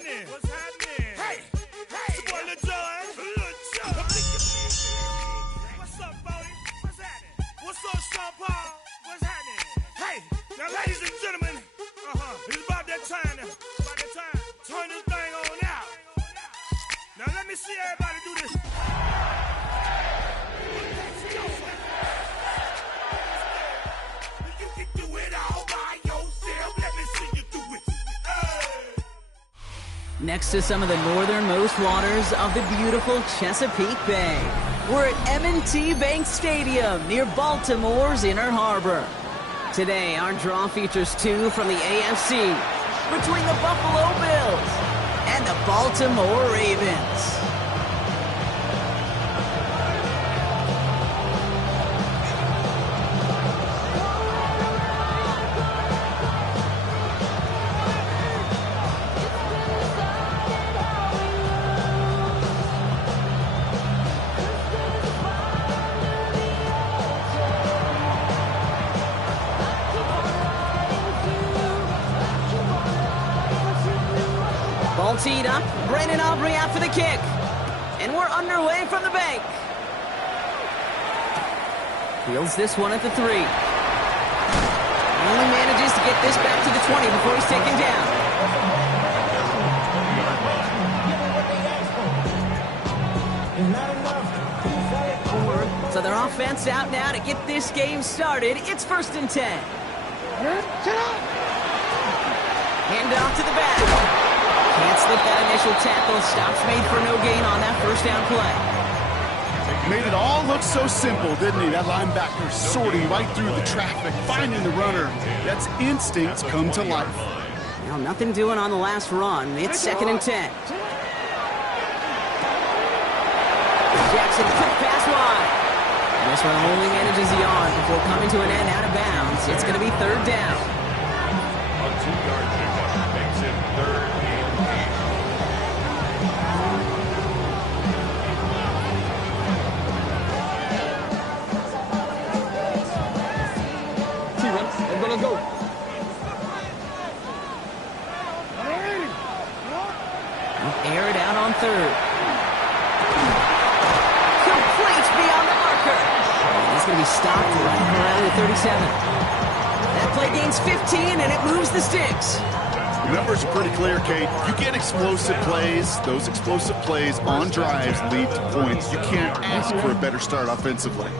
happening? What's happening? Hey, it's your boy Lil John. What's up, Bodie? What's happening? What's up, Sean Paul? What's happening? Hey, now, ladies and gentlemen, it's about that time now. About that time. Turn this thing on out. Now, let me see everybody do this. You can do it all by yourself. Let me see you do it. Next to some of the northernmost waters of the beautiful Chesapeake Bay, we're at M&T Bank Stadium near Baltimore's Inner Harbor. Today, our draw features two from the AFC between the Buffalo Bills and the Baltimore Ravens. Ball teed up, Brandon Aubrey out for the kick. And we're underway from the bank. Fields this one at the 3. He only manages to get this back to the 20 before he's taken down. So their offense out now to get this game started. It's 1st and 10. Hand off to the back. Can't slip that initial tackle. Stops made for no gain on that first down play. Made it all look so simple, didn't he? That linebacker sorting right through the traffic, finding the runner. That's instincts come to life. Now, nothing doing on the last run. It's 2nd and 10. Jackson, quick pass wide. This one only manages the yard before coming to an end out of bounds. It's going to be 3rd down. A 2-yard pickup makes it 3rd and 8. Let's go. Air it out on 3rd. Complete beyond the marker. He's going to be stopped right around the 37. That play gains 15, and it moves the sticks. The numbers are pretty clear, Kate. You get explosive plays. Those explosive plays on drives lead to points. You can't ask for a better start offensively.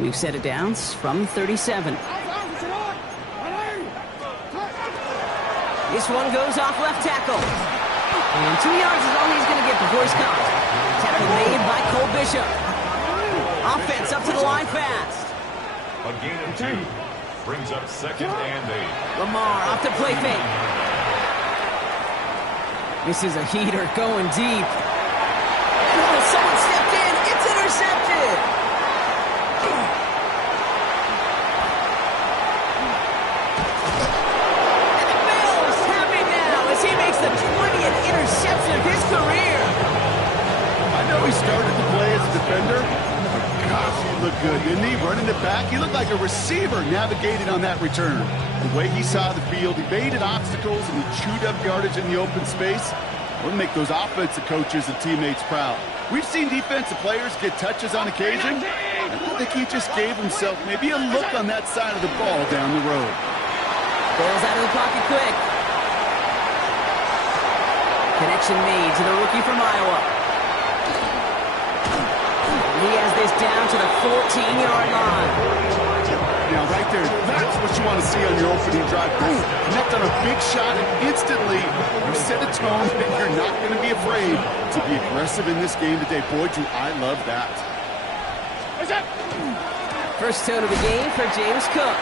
We've set it downs from 37. This one goes off left tackle. And 2 yards is all he's going to get before he's caught. Tackle made by Cole Bishop. Offense up to the line fast. A gain of 2 brings up 2nd and 8. Lamar off to play fake. This is a heater going deep. And someone stepped in. It's intercepted. And the Bills happy now as he makes the 20th interception of his career. I know he started the play as a defender, but gosh, he looked good, didn't he? Running it back, he looked like a receiver navigating on that return. The way he saw the field, he evaded obstacles, and he chewed up yardage in the open space. We'll make those offensive coaches and teammates proud. We've seen defensive players get touches on occasion. I think he just gave himself maybe a look on that side of the ball down the road. Bills out of the pocket quick. Connection made to the rookie from Iowa. He has this down to the 14-yard line. Now, right there, that's what you want to see on your opening drive. Boom, connect on a big shot, and instantly you set a tone that you're not going to be afraid to be aggressive in this game today. Boy, do I love that. First tone of the game for James Cook.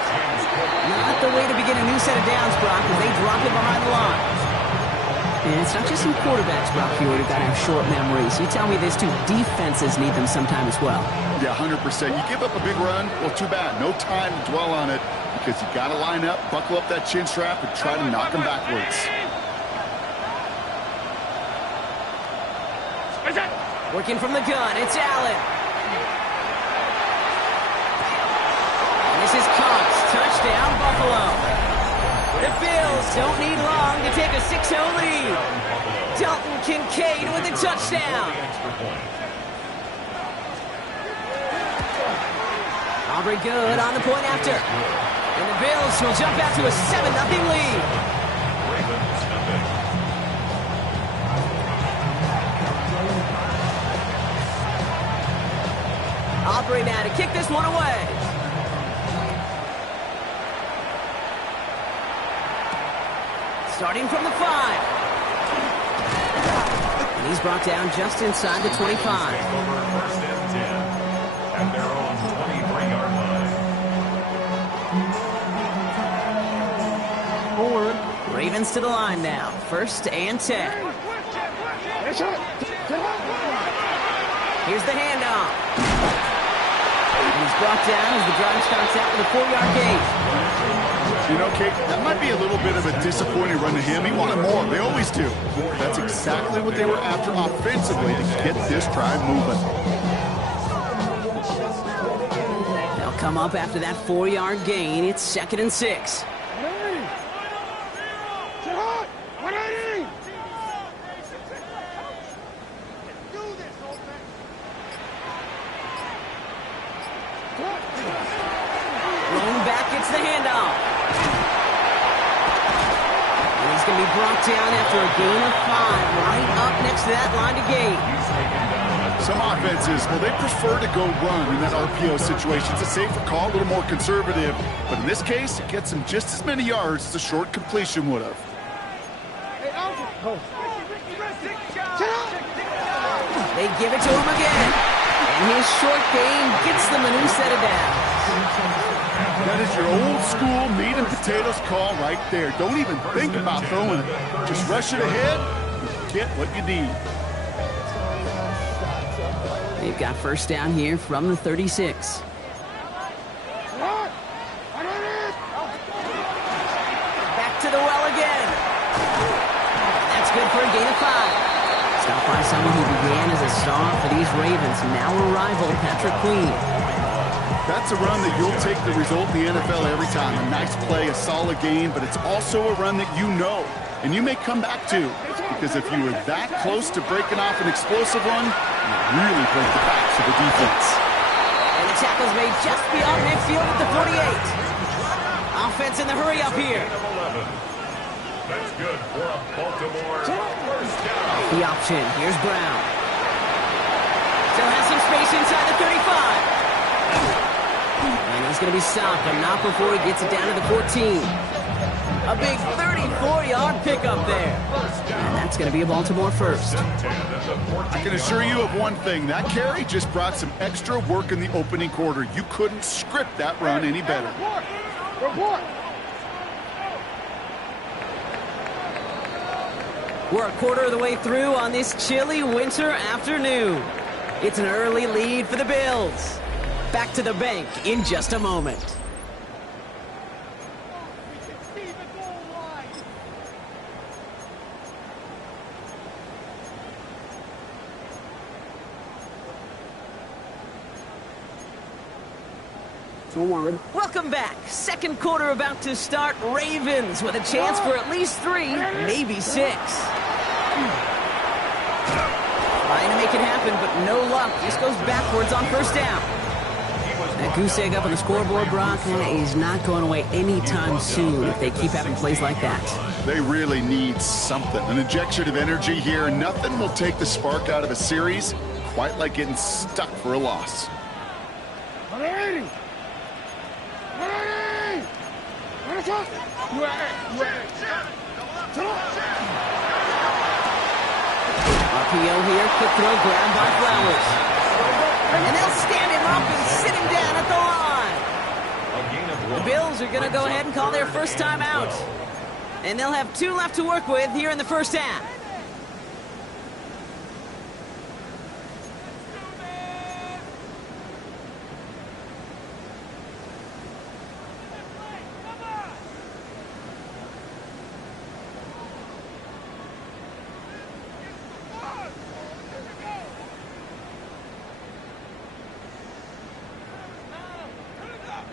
Not the way to begin a new set of downs, Brock, as they drop him behind the line. And it's not just some quarterbacks, Brock Hewitt, who got to have short memories. You tell me this too, defenses need them sometime as well. Yeah, 100%. You give up a big run, well, too bad. No time to dwell on it because you got to line up, buckle up that chin strap, and try to knock them backwards. Working from the gun, it's Allen. And this is Cox. Touchdown, Buffalo. The Bills don't need long to to take a 6-0 lead. Dalton Kincaid with a touchdown. Aubrey good on the point after. And the Bills will jump out to a 7-0 lead. Aubrey now to kick this one away. Starting from the 5. And he's brought down just inside the 25. First and 10 at their own 23-yard line. Ravens to the line now. First and 10. Here's the handoff. And he's brought down as the drive starts out with a 4-yard gain. You know, Kate, that might be a little bit of a disappointing run to him. He wanted more. They always do. That's exactly what they were after offensively to get this drive moving. They'll come up after that 4-yard gain. It's 2nd and 6. Rolling back, gets the handoff. And he's going to be brought down after a gain of 5, right up next to that line to gain. Some offenses, well, they prefer to go run in that RPO situation. It's a safer call, a little more conservative. But in this case, it gets him just as many yards as a short completion would have. They give it to him again. And his short gain gets them a new set of downs. That is your old school meat and potatoes call right there. Don't even think about throwing it. Just rush it ahead and get what you need. They've got first down here from the 36. Back to the well again. That's good for a gain of 5. Stopped by someone who began as a star for these Ravens, now a rival, Patrick Queen. That's a run that you'll take the result in the NFL every time. A nice play, a solid game, but it's also a run that you know, and you may come back to, because if you were that close to breaking off an explosive one, you really break the backs of the defense. And the tackle's made just beyond midfield at the 48. Offense in the hurry up here. That's good for a Baltimore first down. The option, here's Brown. Still has some space inside the 35. And he's going to be stopped, but not before he gets it down to the 14. A big 34-yard pickup there. And that's going to be a Baltimore first. I can assure you of one thing. That carry just brought some extra work in the opening quarter. You couldn't script that run any better. We're a quarter of the way through on this chilly winter afternoon. It's an early lead for the Bills. Back to the bank in just a moment. Welcome back. Second quarter about to start. Ravens with a chance for at least 3, maybe 6. Trying to make it happen, but no luck. Just goes backwards on first down. That goose egg up on the scoreboard, Brock, is not going away anytime soon if they keep having plays like that. They really need something. An injection of energy here. Nothing will take the spark out of a series quite like getting stuck for a loss. RPO here, quick throw, grabbed by Flowers. And they'll stand him up and sit him down at the line. The Bills are going to go ahead and call their first time out. And they'll have 2 left to work with here in the first half.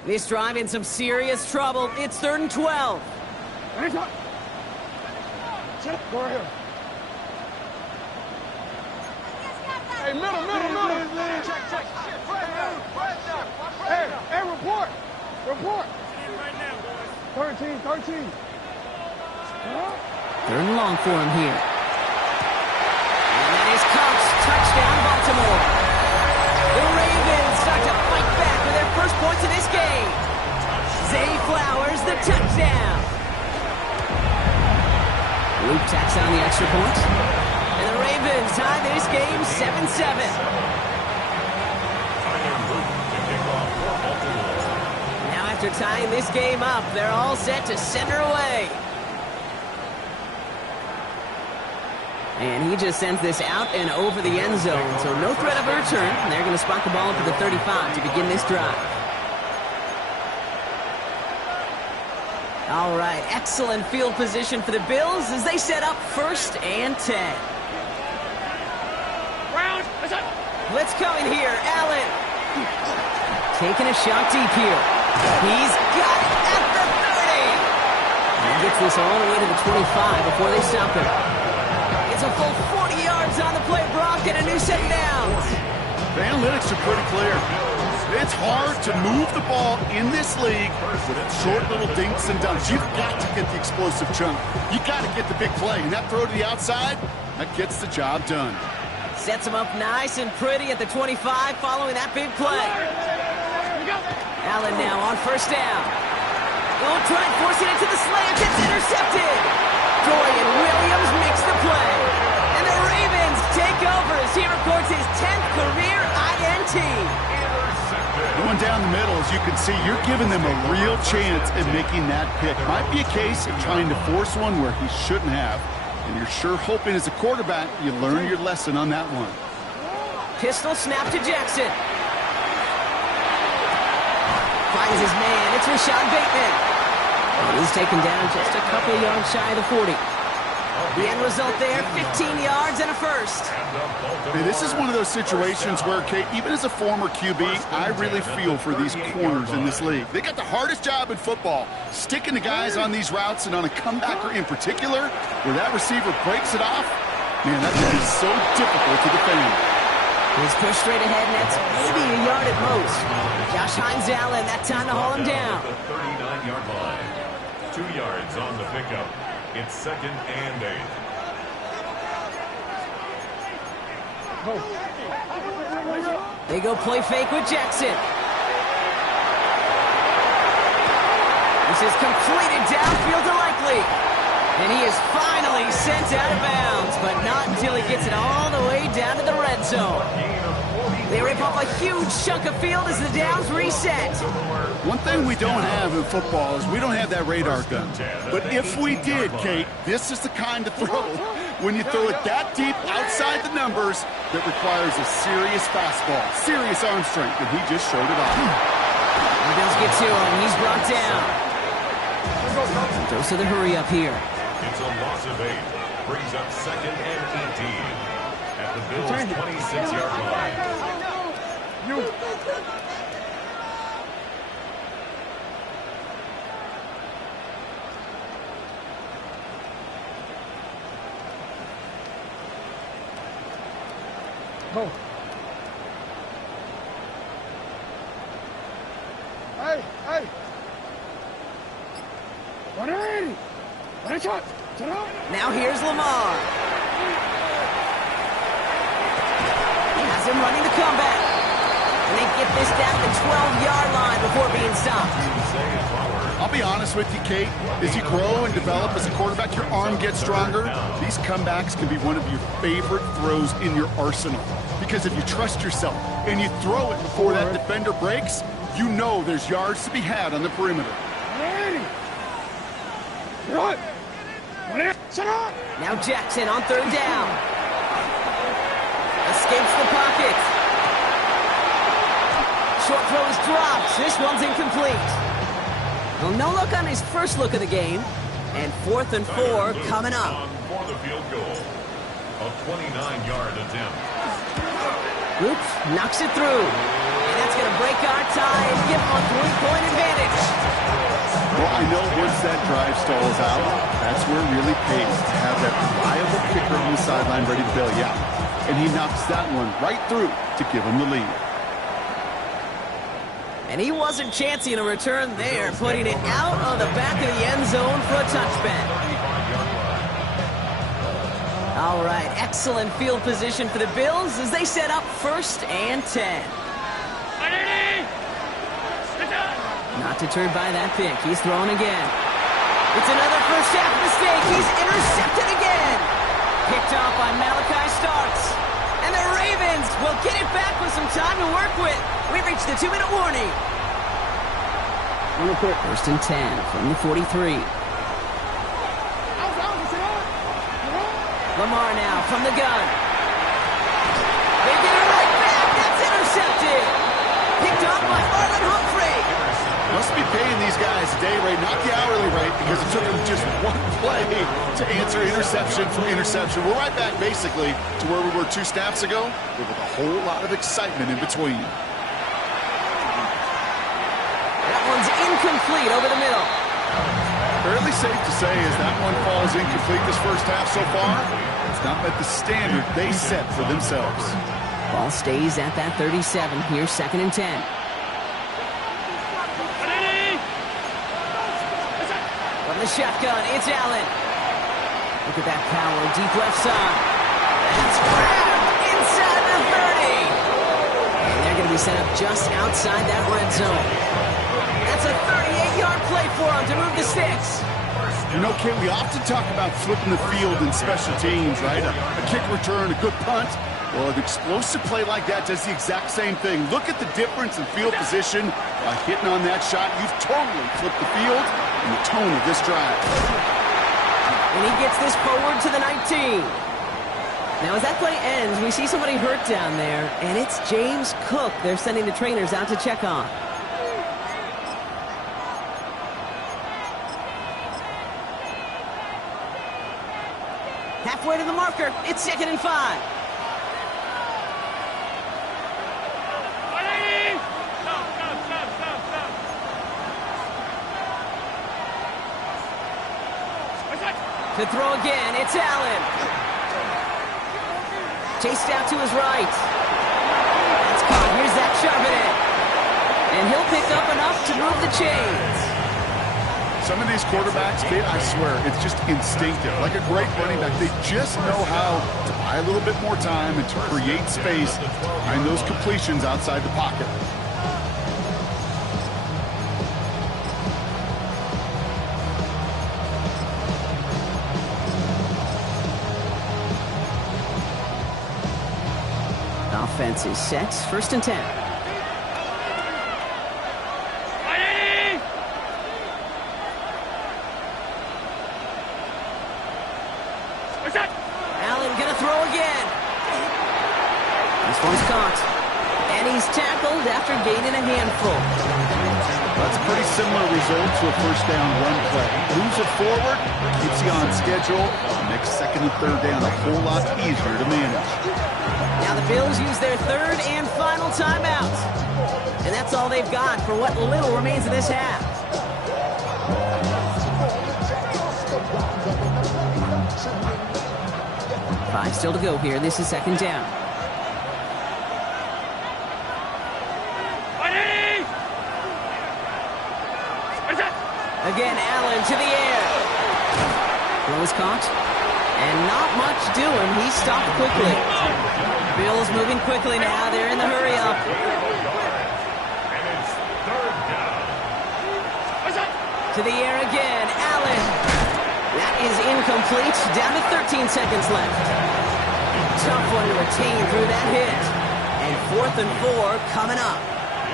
This drive in some serious trouble. It's 3rd and 12. Go right here. Hey, middle. Check. Hey, report. Right now, boys. 13. Third and long for him here. And that is Cox. Touchdown, Baltimore. The Ravens start to fight back with their first points in this game. Zay Flowers, the touchdown. Luke tacks on the extra point. And the Ravens tie this game 7-7. Now after tying this game up, they're all set to send her away. And he just sends this out and over the end zone, so no threat of a return. They're going to spot the ball up at the 35 to begin this drive. All right, excellent field position for the Bills as they set up 1st and 10. Blitz coming here, Allen. Taking a shot deep here. He's got it at the 30. And he gets this all the way to the 25 before they stop him. It's a full 40 yards on the play, Brock, and a new set of downs. The analytics are pretty clear. It's hard to move the ball in this league with short little dinks and dunks. You've got to get the explosive chunk. You got to get the big play. And that throw to the outside, that gets the job done. Sets him up nice and pretty at the 25 following that big play. Allen now on 1st down. Will try and force it into the slant. It's intercepted. Dorian Williams makes the play. And the Ravens take over as he records his 10th career INT. Going down the middle, as you can see, you're giving them a real chance at making that pick. Might be a case of trying to force one where he shouldn't have. And you're sure hoping as a quarterback you learn your lesson on that one. Pistol snap to Jackson. Finds his man. It's Rashad Bateman. And he's taken down just a couple of yards shy of the 40. The end result there, 15 yards and a first. Hey, this is one of those situations where, Kate, even as a former QB, I really feel for these corners in this league. They got the hardest job in football, sticking the guys on these routes and on a comebacker in particular, where that receiver breaks it off. Man, that can be so difficult to defend. He's pushed straight ahead, and that's maybe a yard at most. Josh Hines-Allen, that time to haul him down. The 39-yard line. 2 yards on the pickup. It's 2nd and 8. They go play fake with Jackson. This is completed downfield to Likely. And he is finally sent out of bounds, but not until he gets it all the way down to the red zone. They rip off a huge chunk of field as the downs reset. One thing we don't have in football is we don't have that radar gun. But if we did, Kate, this is the kind of throw, when you throw it that deep outside the numbers, that requires a serious fastball, serious arm strength, and he just showed it off. The Bills get to him. He's brought down. Goes to the hurry up here. It's a loss of 8. Brings up 2nd and 18. At the Bills' 26-yard line. Go. Hey. 180. Now here's Lamar. He has him running the comeback. And they get this down to the 12-yard line before being stopped. I'll be honest with you, Kate. As you grow and develop as a quarterback, your arm gets stronger. These comebacks can be one of your favorite throws in your arsenal. Because if you trust yourself and you throw it before that defender breaks, you know there's yards to be had on the perimeter. Now Jackson on 3rd down. Escapes the pocket. Short throw is dropped. This one's incomplete. Well, no look on his first look of the game. And 4th and 4 coming up. For the field goal. A 29-yard attempt. Luke knocks it through. And that's going to break our tie and give him a 3-point advantage. Well, I know once that drive stalls out, that's where it really pays to have that reliable kicker on the sideline ready to bail you out. And he knocks that one right through to give him the lead. And he wasn't chancing a return there, putting it out on the back of the end zone for a touchback. All right, excellent field position for the Bills as they set up 1st and 10. Not deterred by that pick. He's throwing again. It's another first half mistake. He's intercepted again. Picked off by Malachi Starks. And the Ravens will get it back with some time to work with. We've reached the 2-minute warning. 1st and 10 from the 43. Lamar now from the gun. They get it right back. That's intercepted. Picked off by Marlon Humphrey. Must be paying these guys a day rate, not the hourly rate, because it took them just one play to answer interception from interception. We're right back, basically, to where we were 2 snaps ago, but with a whole lot of excitement in between. That one's incomplete over the middle. Fairly safe to say as that one falls incomplete this first half so far, it's not met the standard they set for themselves. Ball stays at that 37. Here's 2nd and 10. From the shotgun, it's Allen. Look at that power, deep left side. That's grabbed inside the 30. And they're going to be set up just outside that red zone. That's a 38-yard play for him to move the sticks. You know, Kate, we often talk about flipping the field in special teams, right? A kick return, a good punt. Well, an explosive play like that does the exact same thing. Look at the difference in field position by hitting on that shot. You've totally flipped the field and the tone of this drive. And he gets this forward to the 19. Now, as that play ends, we see somebody hurt down there, and it's James Cook they're sending the trainers out to check on. Halfway to the marker, it's 2nd and 5. To throw again, it's Allen. Chased out to his right. That's caught. Here's Zach Charbonnet. And he'll pick up enough to move the chains. Some of these quarterbacks, Kate, I swear, it's just instinctive. Like a great running back, they just know how to buy a little bit more time and to create space behind those completions outside the pocket. Offense is set. 1st and 10. Allen gonna throw again. This one's caught. And he's tackled after gaining a handful. That's a pretty similar result to a first down run play. Moves it forward, keeps you on schedule. Makes 2nd and 3rd down a whole lot easier to manage. Now the Bills use their 3rd and final timeout. And that's all they've got for what little remains of this half. Five still to go here. This is 2nd down. Again, Allen to the air. Throw is caught. And not much doing. He stopped quickly. Bills moving quickly now. They're in the hurry up. And it's 3rd down. To the air again. Allen. That is incomplete. Down to 13 seconds left. Tough one to retain through that hit. And 4th and 4 coming up.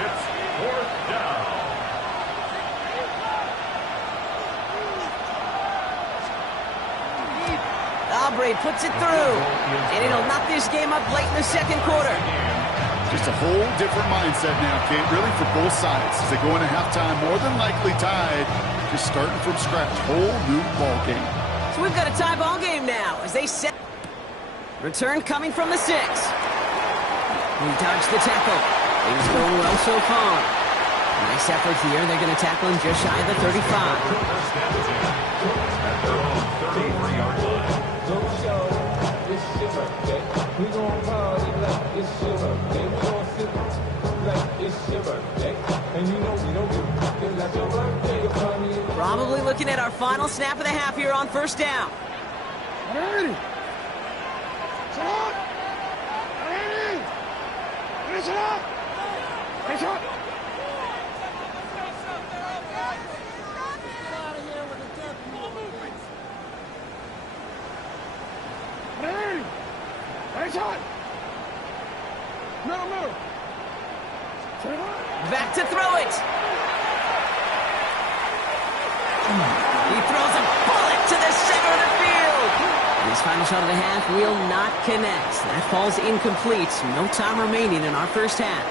It's 4th down. Aubrey puts it through. And it'll knock this game up late in the 2nd quarter. Just a whole different mindset now, Kate, really for both sides. As they go into halftime, more than likely tied. Just starting from scratch. Whole new ball game. So we've got a tie ball game now as they set. Return coming from the 6. He dodged the tackle. He's going well so far. Nice effort here. They're going to tackle him just shy of the 35. First down 10 at their own 33-yard line. Probably looking at our final snap of the half here on first down. Ready. Set up. Ready. Finish it up. Finish up. Ready. Finish up. Middle. Set it up. Back to throw it. He throws a bullet to the center of the field. And his final shot of the half will not connect. That falls incomplete. No time remaining in our first half.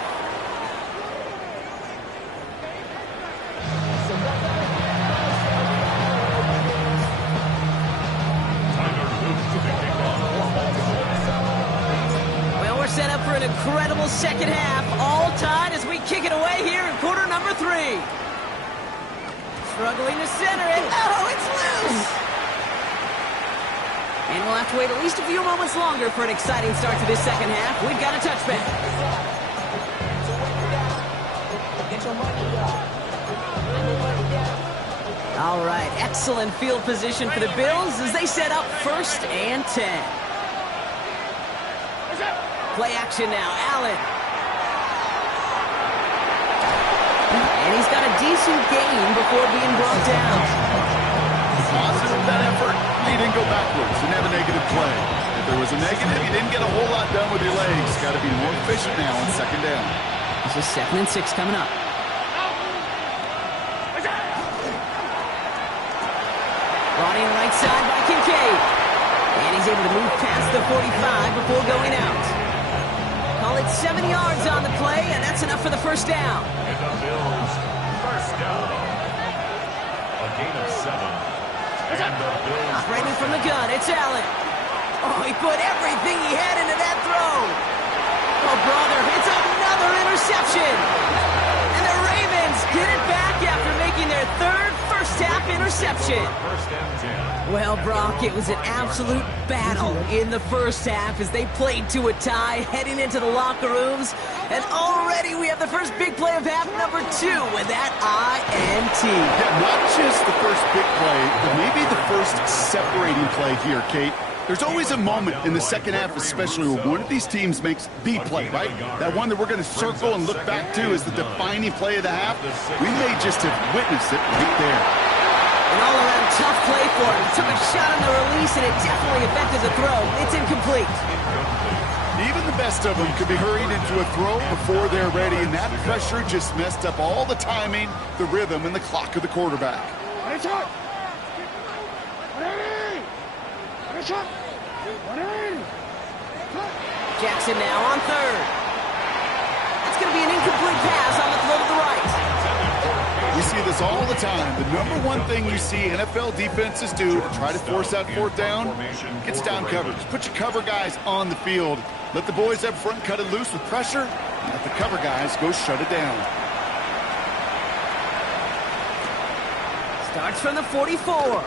Well, we're set up for an incredible second half. All tied as we kick it away here in quarter number 3. Struggling to center it. Oh, it's loose! And we'll have to wait at least a few moments longer for an exciting start to this second half. We've got a touchback. All right, excellent field position for the Bills as they set up 1st and 10. Play action now, Allen. And he's got a decent gain before being brought down. Positive that effort. He didn't go backwards. Didn't have a negative play. If there was a negative, you didn't get a whole lot done with your legs. Got to be more efficient now on second down. This is 2nd and 6 coming up. Brought in right side by Kincaid. And he's able to move past the 45 before going out. Call it 7 yards on the play, and that's enough for the first down. And the Bills, first down. A gain of 7. And the Bills. Operating from the gun, it's Allen. Oh, he put everything he had into that throw. Oh, brother, it's another interception. And the Ravens get it back after making their 3rd first-half interception. First and 10. Well, Brock, it was an absolute battle in the first half as they played to a tie heading into the locker rooms. And already we have the first big play of half number 2 with that INT. Yeah, not just the first big play, but maybe the first separating play here, Kate. There's always a moment in the second half, especially where one of these teams makes the play, right? That one that we're going to circle and look back to as the defining play of the half. We may just have witnessed it right there. An all-around tough play for him. Took a shot on the release, and it definitely affected the throw. It's incomplete. Even the best of them could be hurried into a throw before they're ready, and that pressure just messed up all the timing, the rhythm, and the clock of the quarterback. Finish up. Ready. Finish up. Ready. Jackson now on 3rd. That's going to be an incomplete pass on the throw to the right. We see this all the time. The number one thing you see NFL defenses do to try to force that 4th down, gets down coverage. Put your cover guys on the field. Let the boys up front cut it loose with pressure. Let the cover guys go shut it down. Starts from the 44.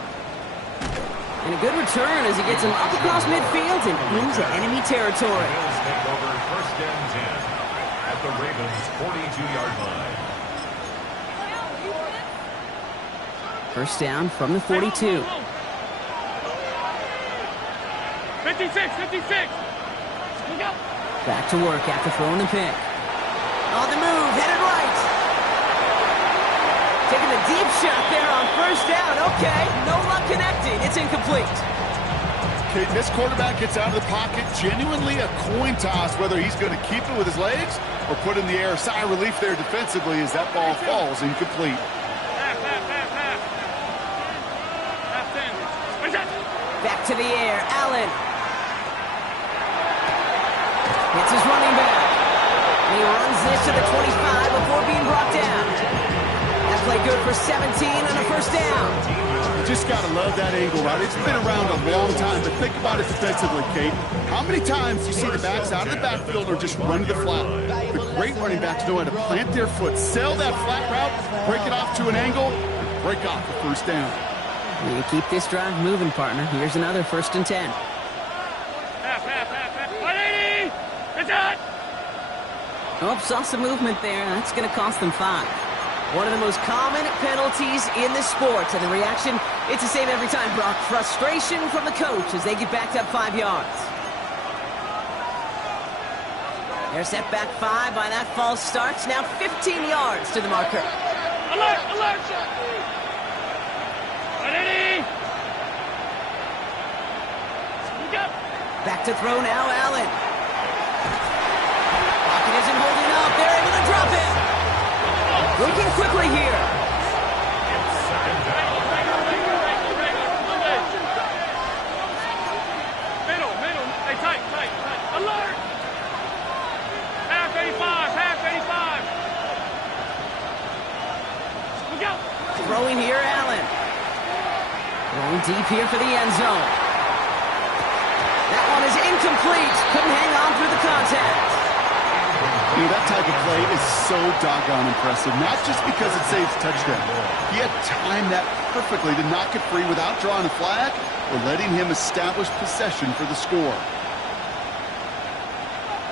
And a good return as he gets him up across midfield and into enemy territory. Bills take over first and 10 at the Ravens' 42-yard line. First down from the 42. 56. Back to work after throwing the pick. On the move, headed right. Taking a deep shot there on first down. Okay, no luck connecting. It's incomplete. Okay, this quarterback gets out of the pocket. Genuinely a coin toss whether he's going to keep it with his legs or put in the air. Sigh of relief there defensively as that ball falls incomplete. Back to the air, Allen. It's his running back. And he runs this to the 25 before being brought down. That play good for 17 on a first down. You just got to love that angle, right? It's been around a long time, but think about it defensively, Kate. How many times do you see the backs out of the backfield or just run to the flat? The great running backs know how to plant their foot, sell that flat route, break it off to an angle, and break off the first down. You keep this drive moving, partner. Here's another 1st and 10. Half. 180! It's out! Oh, saw some movement there. That's going to cost them 5. One of the most common penalties in the sport. And the reaction, it's the same every time, Brock. Frustration from the coach as they get backed up 5 yards. They're set back 5 by that false start. Now 15 yards to the marker. Alert! 180! Back to throw now, Allen. Pocket isn't holding up. They're able to drop it. Looking quickly here. Middle. Hey, tight. Alert! Half 85. Look out! Throwing here, Allen. Going deep here for the end zone. That one is incomplete. Couldn't hang on through the contact. You know, that type of play is so doggone impressive, not just because it saves a touchdown. He had timed that perfectly to knock it free without drawing a flag or letting him establish possession for the score.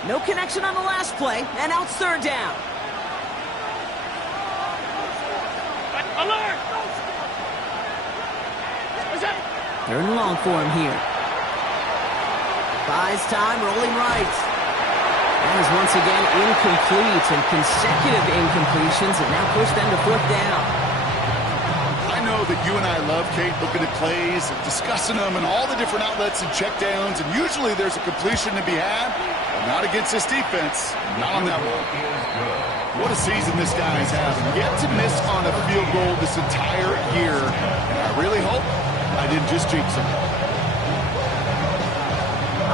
No connection on the last play, and now it's 3rd down. Alert! What's that? 3rd and long for him here. Buys time, rolling right. That is once again incomplete, and consecutive incompletions have now pushed them to 4th down. I know that you and I love, Kate, looking at plays, and discussing them, and all the different outlets and checkdowns, and usually there's a completion to be had, but not against this defense, not on that one. What a season this guy is having. Yet to miss on a field goal this entire year, and I really hope I didn't just jinx him.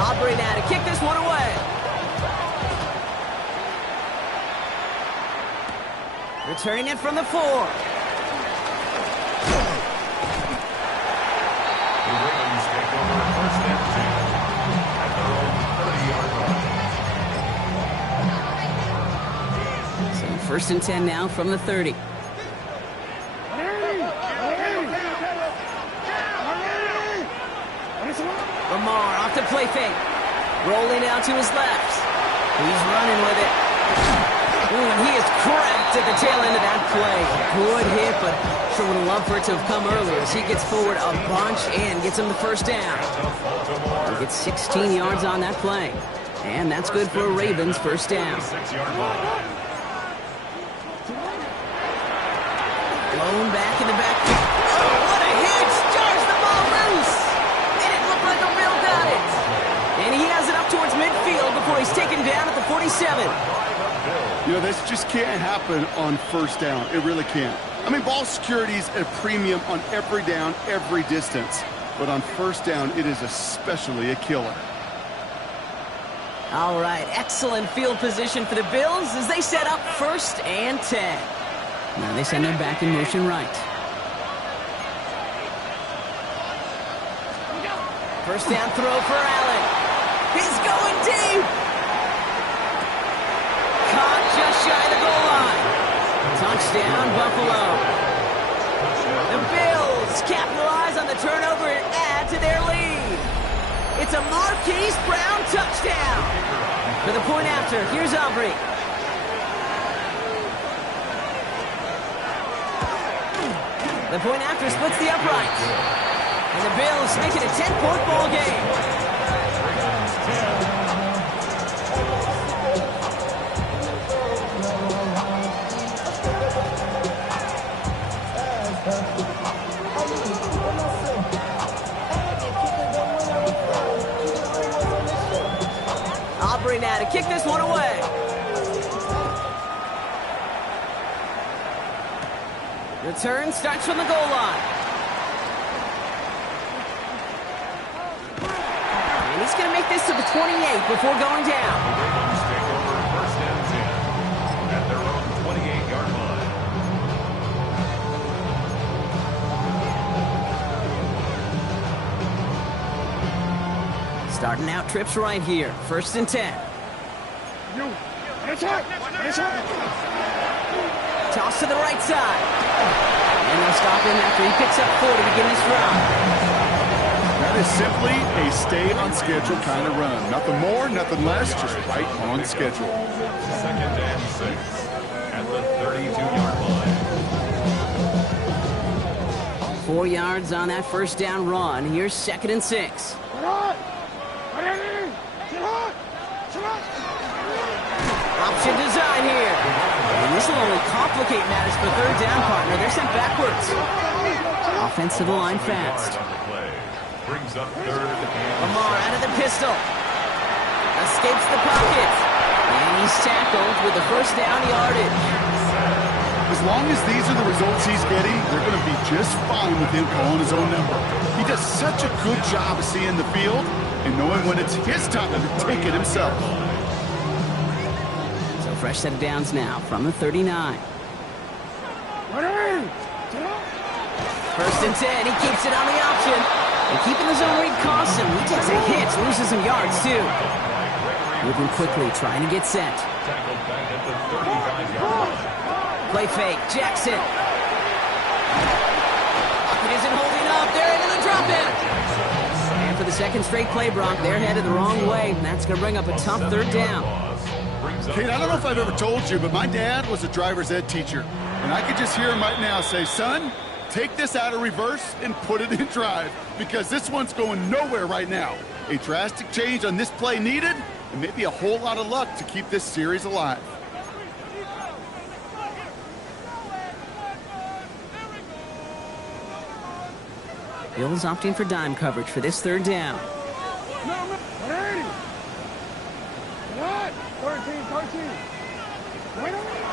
Aubrey now to kick this one away. Returning it from the 4. The Ravens take over 1st and 10 at their own 30-yard line. So 1st and 10 now from the 30. Lamar off the play fake. Rolling out to his left. He's running with it. Ooh, and he is cracked at the tail end of that play. Good hit, but sure would have loved for it to have come earlier as he gets forward a bunch and gets him the 1st down. He gets 16 yards on that play. And that's good for a Ravens 1st down. 6-yard line. Blown back in the back. Oh, what a hit! Jars the ball loose! And it looked like a real got it. And he has it up towards midfield before he's taken down at the 47. You know, this just can't happen on 1st down. It really can't. I mean, ball security is at a premium on every down, every distance. But on 1st down, it is especially a killer. All right, excellent field position for the Bills as they set up 1st and 10. Now they send them back in motion right. 1st down throw for Allen. He's going deep. Caught just shy of the goal line. Touchdown, Buffalo. The Bills capitalize on the turnover and add to their lead. It's a Marquise Brown touchdown. For the point after, here's Aubrey. The point after splits the upright. And the Bills make it a 10-point ball game. Aubrey now to kick this one away. Return starts from the goal line. And he's going to make this to the 28 before going down. The Ravens take over 1st and 10 at their own 28-yard line. Starting out trips right here. 1st and 10. Toss to the right side. And they'll stop him after he picks up 4 to begin his drive. That is simply a stay on schedule kind of run. Nothing more, nothing less, just right on schedule. 2nd and 6 at the 32-yard line. 4 yards on that 1st down run. Here's 2nd and 6. Option design here. And this will only complicate matters for 3rd down, partner. They're sent backwards. Offensive line fast. Brings up 3rd and Lamar out of the pistol. Escapes the pocket. And he's tackled with the 1st down yardage. As long as these are the results he's getting, they're going to be just fine with him calling his own number. He does such a good job of seeing the field and knowing when it's his time to take it himself. So fresh set of downs now from the 39. 1st and 10. He keeps it on the option. And keeping his own read costs him. He takes a hit, loses some yards too. Moving quickly, trying to get set. tackled back at the 35-yard line. Play fake, Jackson. Pocket isn't holding up. They're into the drop in. And for the 2nd straight play, Brock, they're headed the wrong way. And that's going to bring up a tough 3rd down. Kate, I don't know if I've ever told you, but my dad was a driver's ed teacher. And I could just hear him right now say, son, take this out of reverse and put it in drive, because this one's going nowhere right now. A drastic change on this play needed, and maybe a whole lot of luck to keep this series alive. Bills opting for dime coverage for this 3rd down.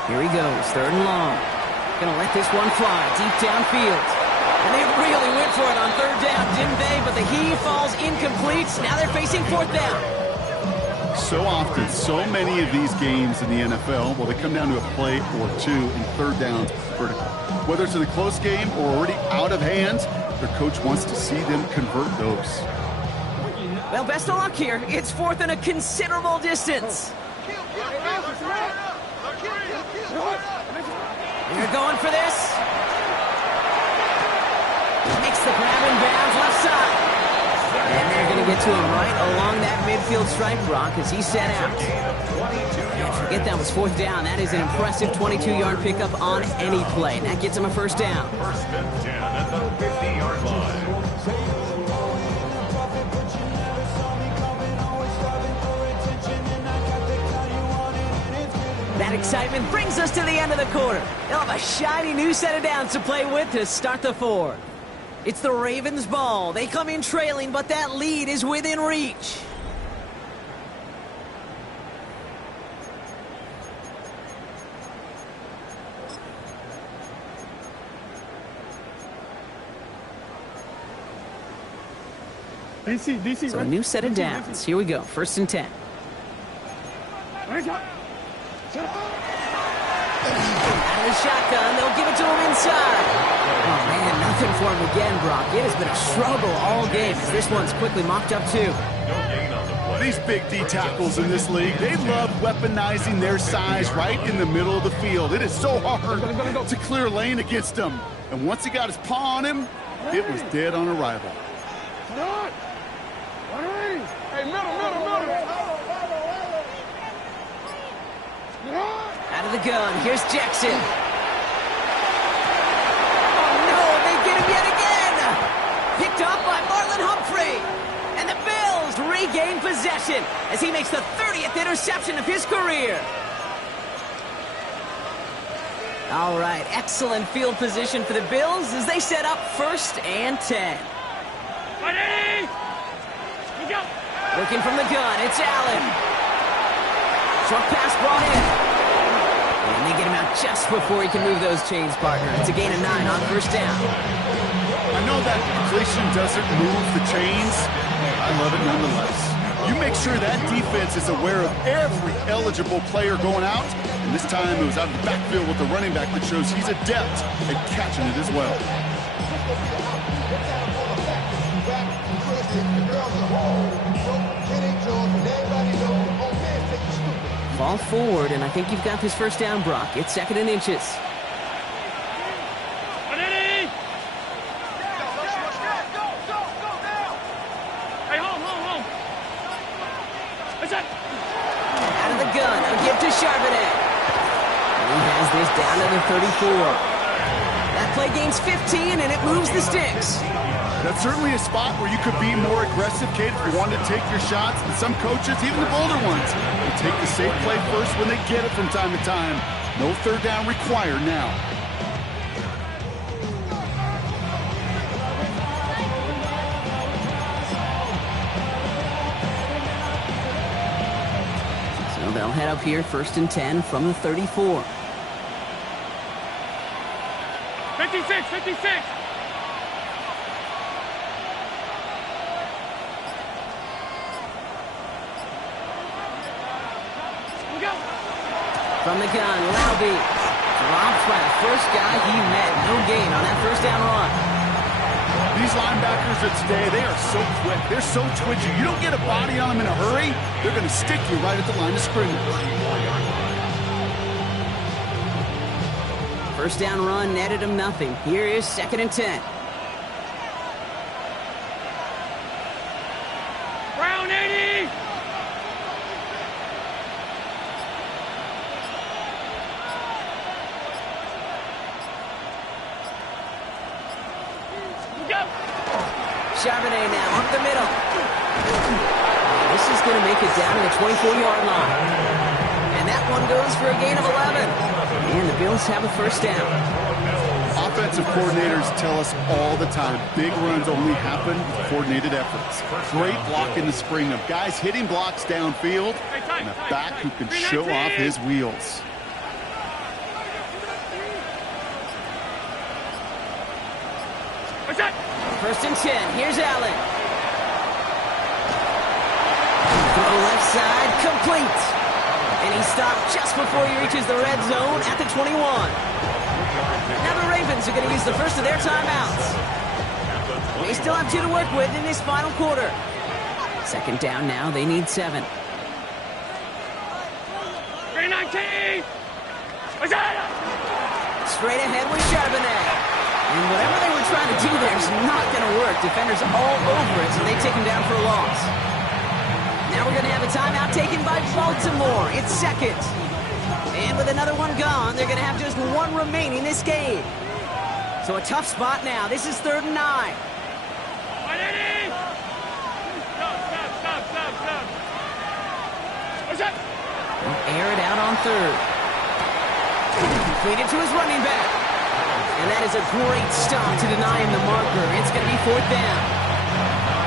Here he goes, 3rd and long. Gonna let this one fly deep downfield. And they really went for it on 3rd down, didn't they? But the heave falls incomplete. Now they're facing 4th down. So often, so many of these games in the NFL, well, they come down to a play or two in 3rd downs vertical. Whether it's in a close game or already out of hand, their coach wants to see them convert those. Well, best of luck here. It's 4th and a considerable distance. They're going for this. Makes the grab and bounds left side. And they're going to get to him right along that midfield stripe, Brock, as he set out. And forget that was 4th down. That is an impressive 22-yard pickup on any play. And that gets him a 1st down. 1st and 10 at the 50-yard line. That excitement brings us to the end of the quarter. They'll have a shiny new set of downs to play with to start the 4th. It's the Ravens' ball. They come in trailing, but that lead is within reach. DC, So a new set of downs. Here we go. 1st and 10. Out of the shotgun, they'll give it to him inside. Oh, man, nothing for him again, Brock. It has been a struggle all game as this one's quickly mocked up, too. No gain on the play. These big D tackles in this league, they love weaponizing their size right in the middle of the field. It is so hard to clear lane against them. And once he got his paw on him, it was dead on arrival. Hey, middle. Out of the gun, here's Jackson. Oh, no, they get him yet again. Picked up by Marlon Humphrey. And the Bills regain possession as he makes the 30th interception of his career. All right, excellent field position for the Bills as they set up 1st and 10. Ready? Look out. Looking from the gun, it's Allen. Short pass brought in. And they get him out just before he can move those chains, partner. It's a gain of 9 on 1st down. I know that completion doesn't move the chains. I love it nonetheless. You make sure that defense is aware of every eligible player going out. And this time it was out of the backfield with the running back that shows he's adept at catching it as well. Fall forward, and I think you've got this first down, Brock. It's 2nd and inches. Out of the gun, a give to Charbonnet. He has this down to the 34. That play gains 15, and it moves the sticks. That's certainly a spot where you could be more aggressive, Kate, if you wanted to take your shots. And some coaches, even the bolder ones, will take the safe play first when they get it from time to time. No third down required now. So they'll head up here, 1st and 10 from the 34. 56. From the gun, Lauby drops by the first guy he met. No gain on that first down run. These linebackers of today, they are so quick. They're so twitchy. You don't get a body on them in a hurry, they're going to stick you right at the line of scrimmage. First down run netted him nothing. Here is 2nd and 10. Brown 80. Charbonnet now up the middle. This is going to make it down to the 24-yard line. And that one goes for a gain of 11. And the Bills have a first down. Offensive coordinators tell us all the time, big runs only happen with coordinated efforts. Great block in the spring of guys hitting blocks downfield and a back who can show off his wheels. First and 10. Here's Allen. Throw left side, complete. And he stopped just before he reaches the red zone at the 21. Now the Ravens are going to use the first of their timeouts. They still have 2 to work with in this final quarter. 2nd down now. They need 7. 319. Straight ahead with Charbonnet. And whatever they were trying to do there is not going to work. Defenders all over it, so they take him down for a loss. Now we're going to have a timeout taken by Baltimore. It's 2nd. And with another one gone, they're going to have just 1 remaining this game. So a tough spot now. This is 3rd and 9. Stop. Air it out on 3rd. Completed to his running back. And that is a great stop to deny him the marker. It's going to be 4th down.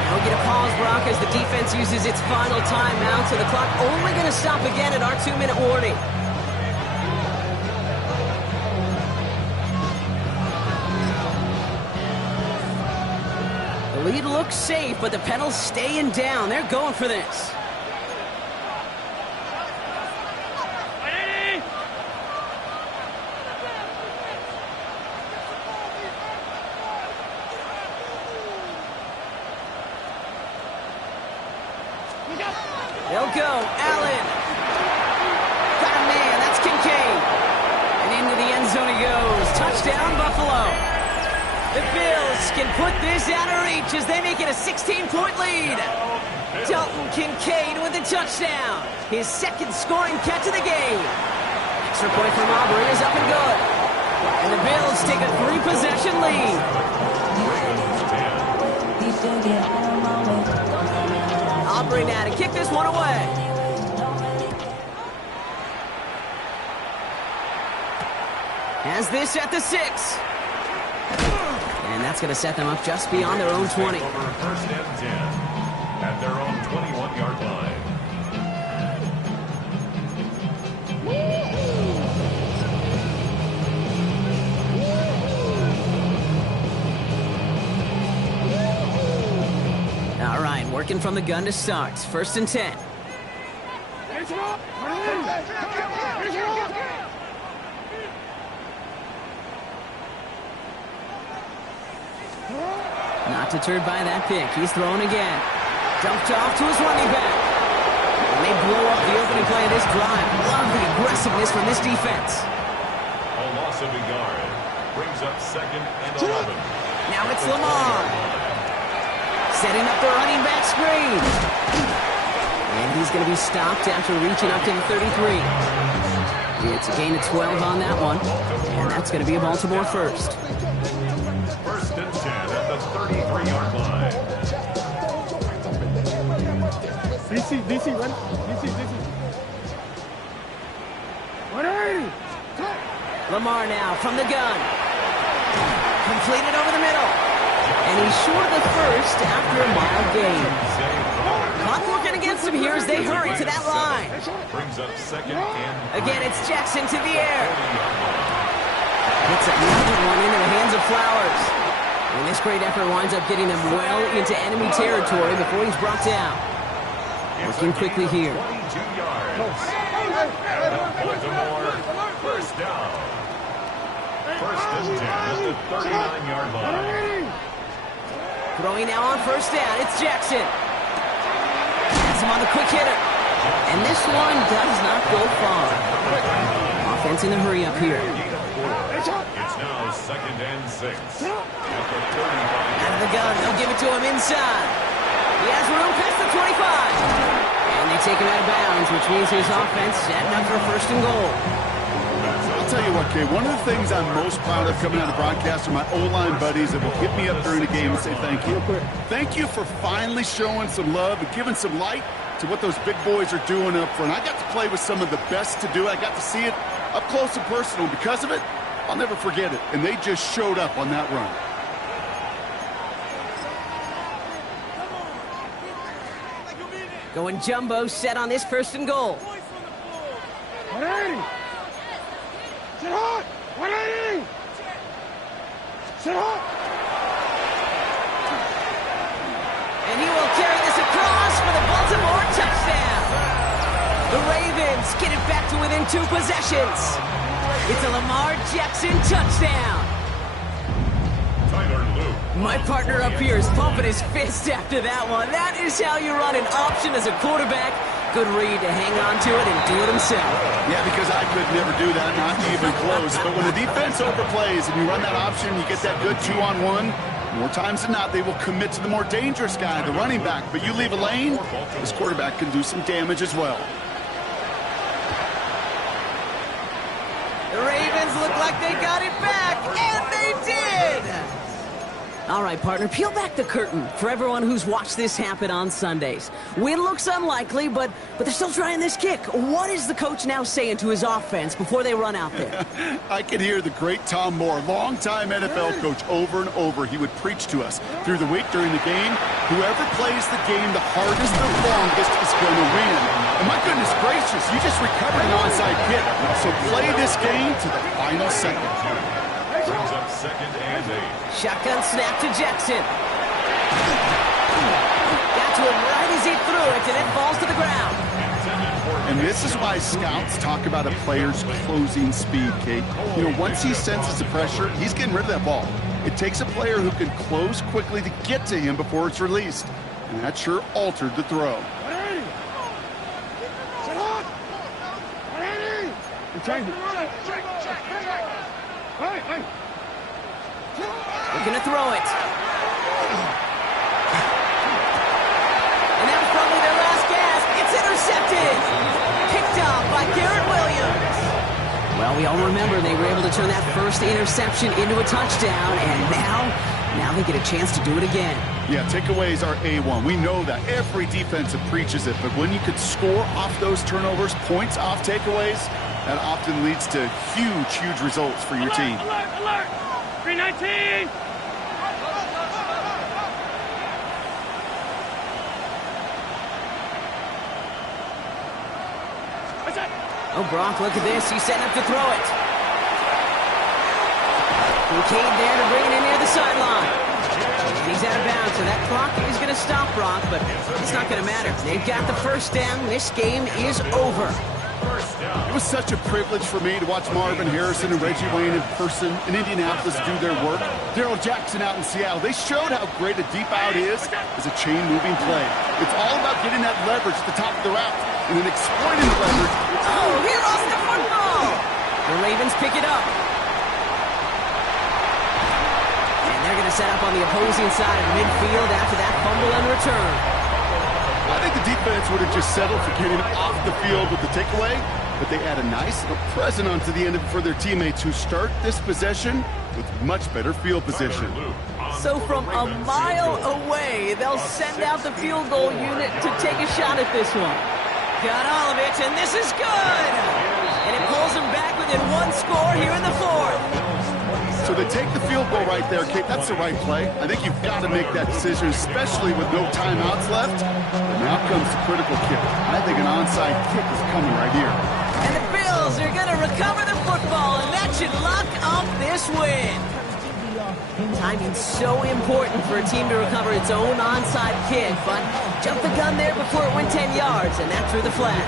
Now we get a pause, Brock, as the defense uses its final timeout. So the clock only going to stop again at our 2-minute warning. The lead looks safe, but the pedal's staying down. They're going for this. They'll go. Allen. Got a man. That's Kincaid. And into the end zone he goes. Touchdown, Buffalo. The Bills can put this out of reach as they make it a 16-point lead. Dalton Kincaid with a touchdown. His 2nd scoring catch of the game. Extra point from Aubrey is up and good. And the Bills take a 3-possession lead. Aubrey now to kick this one away. Has this at the 6. And that's going to set them up just beyond their own 20. First and 10 at their own 21-yard line. All right, working from the gun to start. 1st and 10. Not deterred by that pick. He's throwing again. Dumped off to his running back. And they blow up the opening play of this drive. Love the aggressiveness from this defense. A loss of a yard. Brings up 2nd and 11. Now it's Lamar. Setting up the running back screen. And he's going to be stopped after reaching up to the 33. It's a gain of 12 on that one. And that's going to be a Baltimore first. 1st and 10 at the 33-yard line. DC, run. DC. 180. Lamar now from the gun. Completed over the middle. And he's short of the first after a mild gain. Clock working against him here as they hurry to that line. Brings up 2nd and 3. Again, it's Jackson to the air. Gets another one into the hands of Flowers. And this great effort winds up getting them well into enemy territory before he's brought down. Working quickly here. 22 yards. Baltimore, 1st down. 1st and 10 at the 39-yard line. Throwing now on 1st down, it's Jackson. Has him on the quick hitter. And this one does not go far. Offense in the hurry up here. It's now 2nd and 6. At the 35. Out of the gun, they'll give it to him inside. He has room past the 25. And they take him out of bounds, which means his offense setting up for 1st and goal. I'll tell you what, Kay, one of the things I'm most proud of coming out of broadcast are my O-line buddies that will hit me up during the game and say thank you. Thank you for finally showing some love and giving some light to what those big boys are doing up front. I got to play with some of the best to do it. I got to see it up close and personal. Because of it, I'll never forget it. And they just showed up on that run. Going jumbo set on this 1st and goal. 180. Sit hot. 180. Sit hot. And he will carry this across for the Baltimore touchdown. The Ravens get it back to within 2 possessions. It's a Lamar Jackson touchdown. Tyler Luke. My partner up here is pumping his fist after that one. That is how you run an option as a quarterback. Good read to hang on to it and do it himself. Yeah, because I could never do that, not even close. But when the defense overplays and you run that option, you get that good 2-on-1, more times than not, they will commit to the more dangerous guy, the running back. But you leave a lane, this quarterback can do some damage as well. The Ravens look like they got it back, and they did! All right, partner, peel back the curtain for everyone who's watched this happen on Sundays. Win looks unlikely, but they're still trying this kick. What is the coach now saying to his offense before they run out there? I can hear the great Tom Moore, longtime NFL coach, over and over. He would preach to us through the week during the game. Whoever plays the game the hardest, the longest is going to win. And my goodness gracious, you just recovered an onside kick. So play this game to the final second. Brings up 2nd and 8. Shotgun snap to Jackson. Got to him right as he threw it, and it falls to the ground. And this is why scouts talk about a player's closing speed, Kate. You know, once he senses the pressure, he's getting rid of that ball. It takes a player who can close quickly to get to him before it's released. And that sure altered the throw. 180. Sit hot. 180. You're trying to... Hey. Looking to throw it. And that was probably their last gasp. It's intercepted. Picked off by Garrett Williams. Well, we all remember they were able to turn that first interception into a touchdown, and now they get a chance to do it again. Yeah, takeaways are A1. We know that. Every defensive preaches it. But when you could score off those turnovers, points off takeaways, that often leads to huge results for your team. Alert. 319. Oh, Brock, look at this. He's setting up to throw it. Kincaid there to bring it in near the sideline. And he's out of bounds, so that clock is going to stop Brock, but it's not going to matter. They've got the first down. This game is over. It was such a privilege for me to watch Marvin Harrison and Reggie Wayne in person in Indianapolis do their work. Daryl Jackson out in Seattle. They showed how great a deep out is as a chain-moving play. It's all about getting that leverage at the top of the route. and then exploiting the leverage. Oh, he lost the football. The Ravens pick it up. And they're going to set up on the opposing side of midfield after that fumble and return. I think the defense would have just settled for getting off the field with the takeaway, but they add a nice little present onto the end of it for their teammates who start this possession with much better field position. So from a mile away, they'll send out the field goal unit to take a shot at this one. Got all of it, and this is good! And it pulls them back within one score here in the fourth. So they take the field goal right there, Kate. That's the right play. I think you've got to make that decision, especially with no timeouts left. But now comes the critical kick. I think an onside kick is coming right here. And the Bills are going to recover the football, and that should lock up this win. Timing's so important for a team to recover its own onside kick, but jumped the gun there before it went 10 yards, and that drew the flag.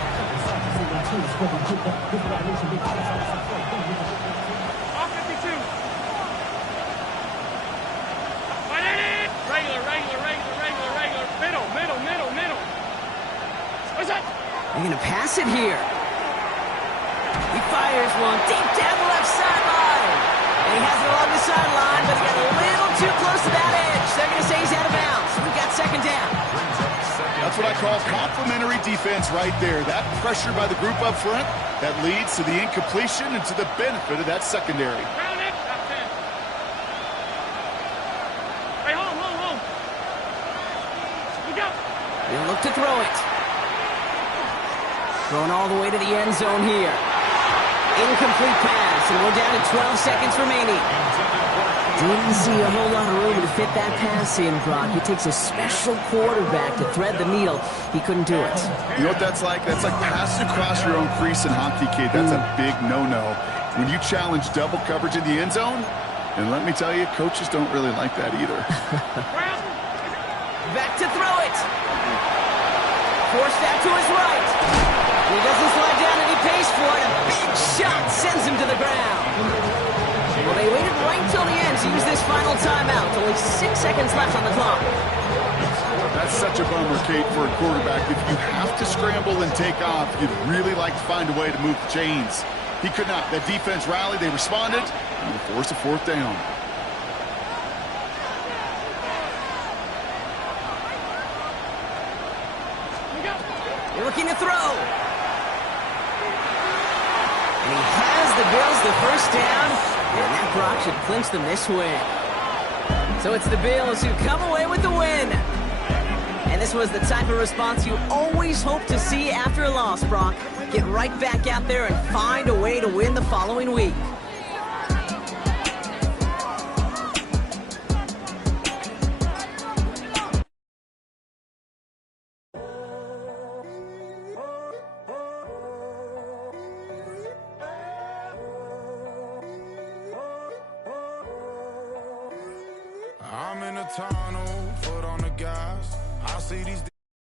They're going to pass it here. He fires one deep down the left sideline. And he has it along the sideline, but he got a little too close to that edge. They're going to say he's out of bounds. We've got second down. That's what I call complementary defense right there. That pressure by the group up front, that leads to the incompletion and to the benefit of that secondary. Hey, hold. Look out. He'll look to throw it. Thrown all the way to the end zone here. Incomplete pass, and we're down to 12 seconds remaining. Didn't see a whole lot of room to fit that pass in, Brock. It takes a special quarterback to thread the needle. He couldn't do it. You know what that's like? That's like passing across your own crease in hockey, kid. That's a big no-no. When you challenge double coverage in the end zone, and let me tell you, coaches don't really like that either. Back to throw it. Forced out to his right. He doesn't slide down and he pays for it. A big shot sends him to the ground. Well, they waited right till the end to use this final timeout. Only 6 seconds left on the clock. That's such a bummer, Kate, for a quarterback. If you have to scramble and take off, you'd really like to find a way to move the chains. He could not. That defense rallied. They responded. And they forced a fourth down. They're looking to throw. And he has the Bills the first down. And that Brock should clinch them this win. So it's the Bills who come away with the win. And this was the type of response you always hope to see after a loss, Brock. Get right back out there and find a way to win the following week. I'm in a tunnel, foot on the gas. I see these